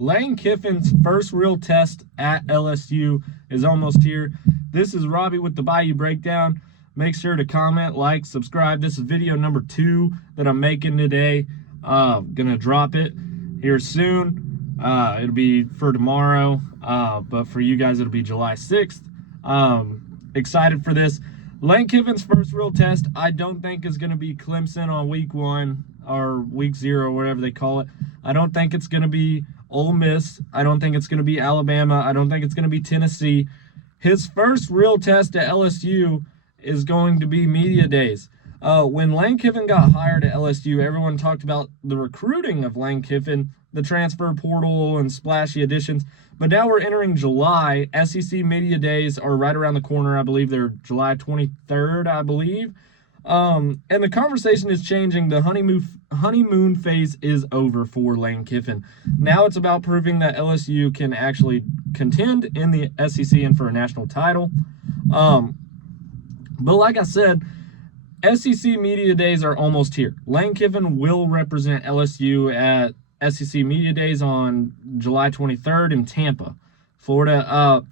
Lane Kiffin's first real test at LSU is almost here. This is Robbie with the Bayou Breakdown. Make sure to comment, like, subscribe. This is video number 2 that I'm making today. Gonna drop it here soon. It'll be for tomorrow, but for you guys it'll be July 6th. Excited for this. Lane Kiffin's first real test, I don't think is going to be Clemson on week 1 or week 0, whatever they call it. I don't think it's going to be Ole Miss. I don't think it's going to be Alabama. I don't think it's going to be Tennessee. His first real test at LSU is going to be media days. When Lane Kiffin got hired at LSU, everyone talked about the recruiting of Lane Kiffin, the transfer portal and splashy additions. But now we're entering July. SEC media days are right around the corner. I believe they're July 23rd, I believe. And the conversation is changing. The honeymoon phase is over for Lane Kiffin. Now it's about proving that LSU can actually contend in the SEC and for a national title. But like I said, SEC media days are almost here. Lane Kiffin will represent LSU at SEC Media Days on July 23rd in Tampa, Florida.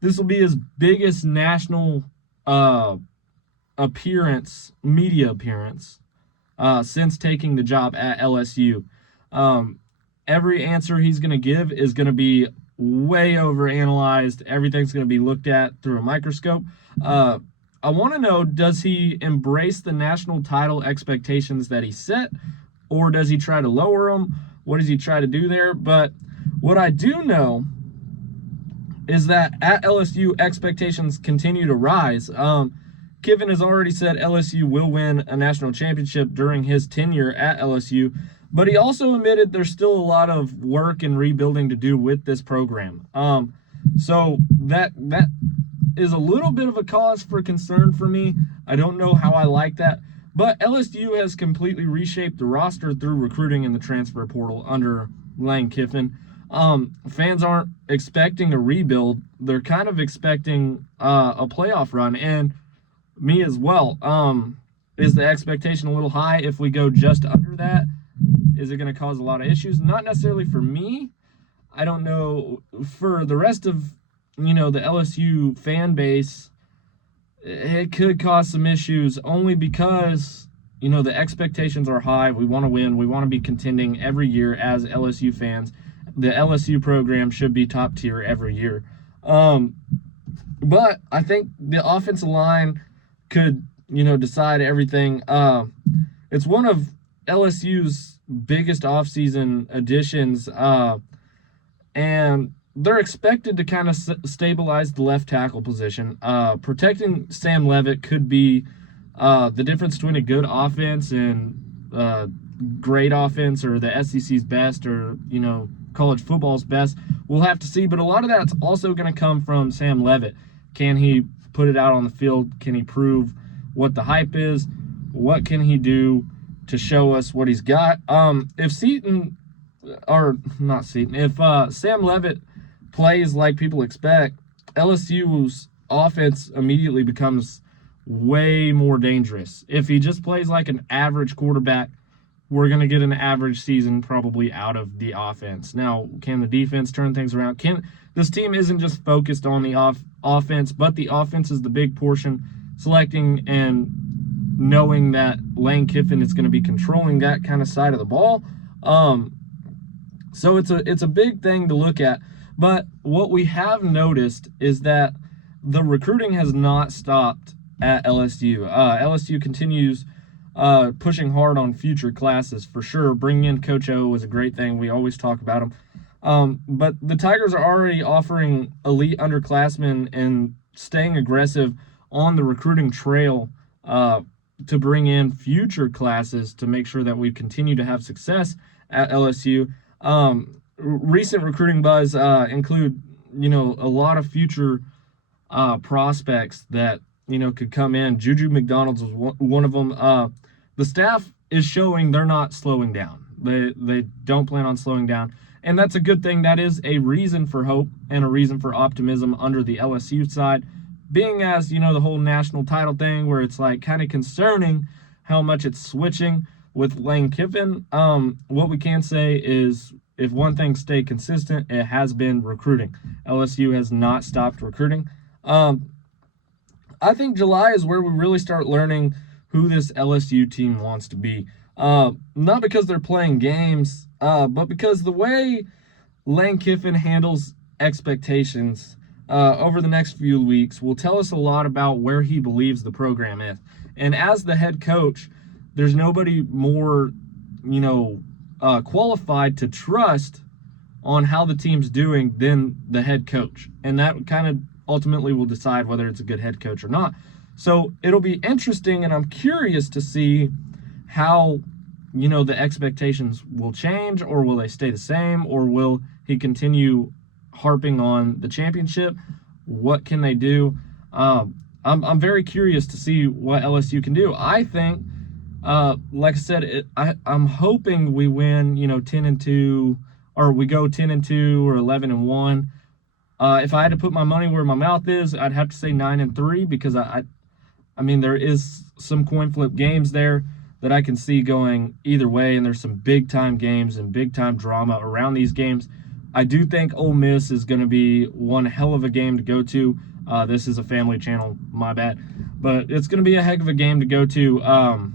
This will be his biggest national media appearance, since taking the job at LSU. Every answer he's going to give is going to be way overanalyzed. Everything's going to be looked at through a microscope. I want to know, does he embrace the national title expectations that he set, or does he try to lower them? What does he try to do there? But what I do know is that at LSU, expectations continue to rise. Kiffin has already said LSU will win a national championship during his tenure at LSU, but he also admitted there's still a lot of work and rebuilding to do with this program. So that is a little bit of a cause for concern for me. I don't know how I like that. But LSU has completely reshaped the roster through recruiting in the transfer portal under Lane Kiffin. Fans aren't expecting a rebuild. They're kind of expecting a playoff run, and me as well. Is the expectation a little high? If we go just under that, is it going to cause a lot of issues? Not necessarily for me. I don't know. For the rest of, the LSU fan base, it could cause some issues only because, the expectations are high. We want to win. We want to be contending every year as LSU fans. The LSU program should be top tier every year. But I think the offensive line could, decide everything. It's one of LSU's biggest offseason additions, and they're expected to kind of stabilize the left tackle position. Protecting Sam Leavitt could be the difference between a good offense and great offense, or the SEC's best, or, college football's best. We'll have to see, but a lot of that's also going to come from Sam Leavitt. Can he put it out on the field? Can he prove what the hype is? What can he do to show us what he's got? If Sam Leavitt plays like people expect, LSU's offense immediately becomes way more dangerous. If he just plays like an average quarterback, we're going to get an average season probably out of the offense. Now, can the defense turn things around? This team isn't just focused on the offense, but the offense is the big portion. Selecting and knowing that Lane Kiffin is going to be controlling that kind of side of the ball. So it's a big thing to look at. But what we have noticed is that the recruiting has not stopped at LSU. LSU continues pushing hard on future classes for sure. Bringing in Coach O was a great thing. We always talk about him. But the Tigers are already offering elite underclassmen and staying aggressive on the recruiting trail to bring in future classes to make sure that we continue to have success at LSU. Recent recruiting buzz include, a lot of future prospects that, could come in. Juju McDonald's was one of them. The staff is showing they're not slowing down. They don't plan on slowing down. And that's a good thing. That is a reason for hope and a reason for optimism under the LSU side. Being as, the whole national title thing where it's like kind of concerning how much it's switching with Lane Kiffin. What we can say is if one thing stayed consistent, it has been recruiting. LSU has not stopped recruiting. I think July is where we really start learning who this LSU team wants to be. Not because they're playing games, but because the way Lane Kiffin handles expectations over the next few weeks will tell us a lot about where he believes the program is. And as the head coach, there's nobody more, qualified to trust on how the team's doing than the head coach. And that kind of ultimately will decide whether it's a good head coach or not. So it'll be interesting, and I'm curious to see how, the expectations will change, or will they stay the same, or will he continue harping on the championship? What can they do? I'm very curious to see what LSU can do. I think, like I said, I'm hoping we win, 10-2, or we go 10-2 or 11-1. If I had to put my money where my mouth is, I'd have to say 9-3, because I mean, there is some coin flip games there that I can see going either way, and there's some big-time games and big-time drama around these games. I do think Ole Miss is going to be one hell of a game to go to. This is a family channel, my bad. But it's going to be a heck of a game to go to.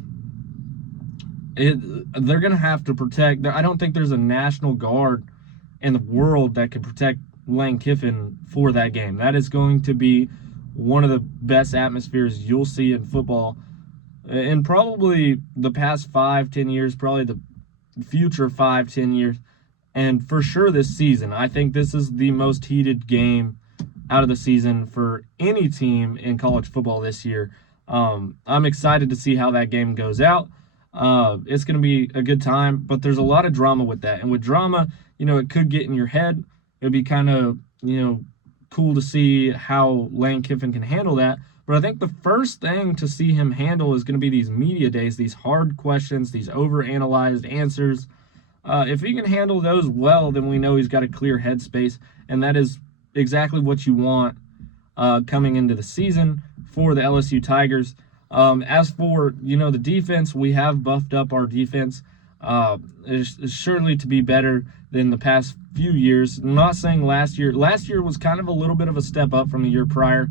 They're going to have to protect. I don't think there's a National Guard in the world that can protect Lane Kiffin for that game. That is going to be one of the best atmospheres you'll see in football in probably the past 5-10 years, probably the future 5-10 years, and for sure this season. I think this is the most heated game out of the season for any team in college football this year. I'm excited to see how that game goes out. It's going to be a good time, but there's a lot of drama with that. And with drama, it could get in your head. It'd be kind of, cool to see how Lane Kiffin can handle that. But I think the first thing to see him handle is going to be these media days, these hard questions, these overanalyzed answers. If he can handle those well, then we know he's got a clear headspace, and that is exactly what you want coming into the season for the LSU Tigers. As for, the defense, we have buffed up our defense. It's surely to be better than the past few years. I'm not saying last year. Last year was kind of a little bit of a step up from the year prior.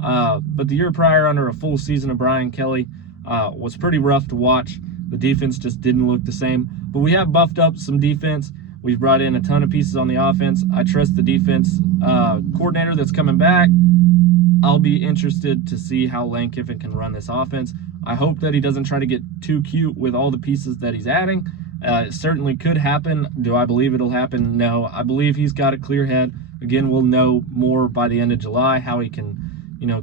But the year prior, under a full season of Brian Kelly, was pretty rough to watch. The defense just didn't look the same. But we have buffed up some defense. We've brought in a ton of pieces on the offense. I trust the defense coordinator that's coming back. I'll be interested to see how Lane Kiffin can run this offense. I hope that he doesn't try to get too cute with all the pieces that he's adding. It certainly could happen. Do I believe it'll happen? No. I believe he's got a clear head. Again, we'll know more by the end of July how he can,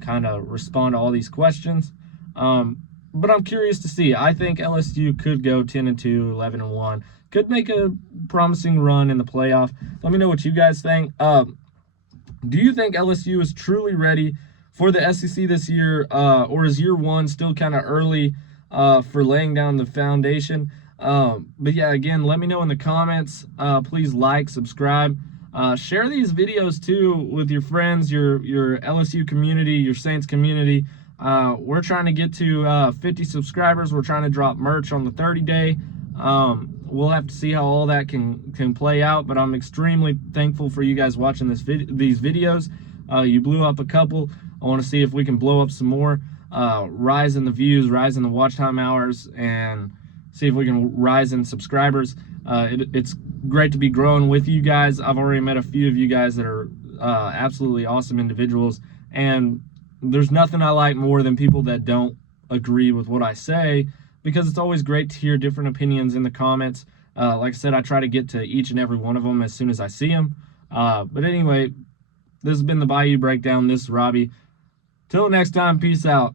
kind of respond to all these questions. But I'm curious to see. I think LSU could go 10-2, 11-1. Could make a promising run in the playoff. Let me know what you guys think. Do you think LSU is truly ready for the SEC this year, or is year one still kind of early for laying down the foundation? But yeah, again, let me know in the comments. Please like, subscribe. Share these videos too with your friends, your LSU community, your Saints community. We're trying to get to 50 subscribers. We're trying to drop merch on the 30-day. We'll have to see how all that can play out, but I'm extremely thankful for you guys watching these videos. You blew up a couple. I want to see if we can blow up some more, rise in the views, rise in the watch time hours, and see if we can rise in subscribers. It's great to be growing with you guys. I've already met a few of you guys that are absolutely awesome individuals, and there's nothing I like more than people that don't agree with what I say, because it's always great to hear different opinions in the comments. Like I said, I try to get to each and every one of them as soon as I see them. But anyway, this has been the Bayou Breakdown. This is Robbie. Till next time, peace out.